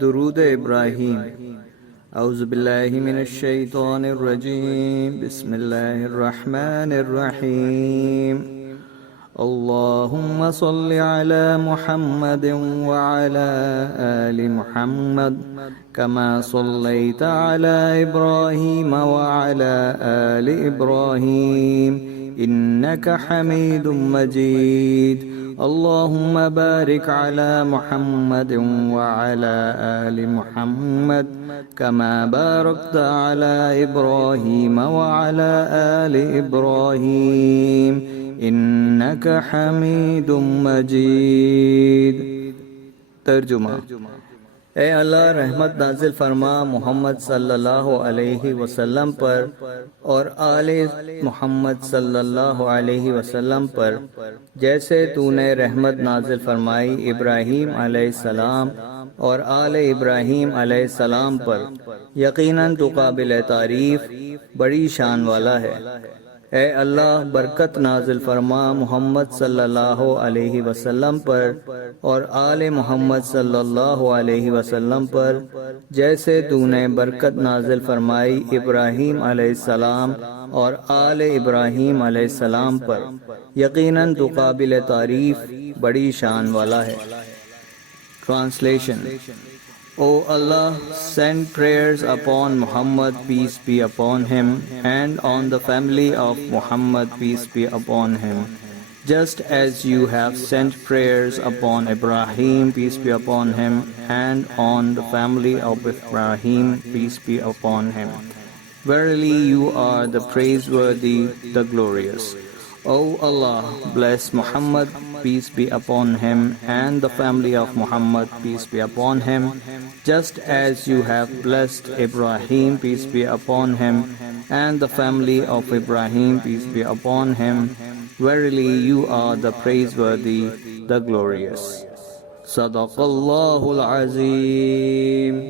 दुरूद इब्राहीम। औज़ु बिल्लाहि मिनश शैतानिर रजीम। बिस्मिल्लाहिर रहमानिर रहीम। अल्लाहुम्मा सल्लि अला मुहम्मदिन व अला आलि मुहम्मद कमा सल्लैता अला इब्राहीम व अला आलि इब्राहीम इन्नका हमीदुम मजीद। अल्लाहुम्मा बारिक अला मुहम्मदिन व अला आलि मुहम्मद कमा बारकता अला इब्राहीम व अला आलि इब्राहीम इन्नका हमीदुम मजीद। तर्जुमा। ए अल्लाह रहमत नाजिल फरमा मोहम्मद सल्लल्लाहु अलैहि वसल्लम पर और आले मोहम्मद सल्लल्लाहु अलैहि वसल्लम पर जैसे तूने रहमत नाजिल फरमाई इब्राहीम अलैहिस्सलाम और आले इब्राहीम अलैहिस्सलाम पर। यकीनन तू काबिल तारीफ बड़ी शान वाला है। ए अल्लाह बरकत नाजिल फरमा मोहम्मद सल्लल्लाहु अलैहि वसल्लम पर और आले मोहम्मद सल्लल्लाहु अलैहि वसल्लम पर जैसे तूने बरकत नाजिल फरमाई इब्राहीम अलैहिस्सलाम और आले इब्राहीम अलैहिस्सलाम पर। यकीनन तू काबिल तारीफ बड़ी शान वाला है। Translation. O Allah, send prayers upon Muhammad, peace be upon him, and on the family of Muhammad, peace be upon him, just as you have sent prayers upon Ibrahim, peace be upon him, and on the family of Ibrahim, peace be upon him. Verily you are the praiseworthy, the glorious. O Allah, bless Muhammad, peace be upon him, and the family of Muhammad, peace be upon him, just as you have blessed Ibrahim, peace be upon him, and the family of Ibrahim, peace be upon him. Verily you are the praiseworthy, the glorious. Sadaqallahul Azim.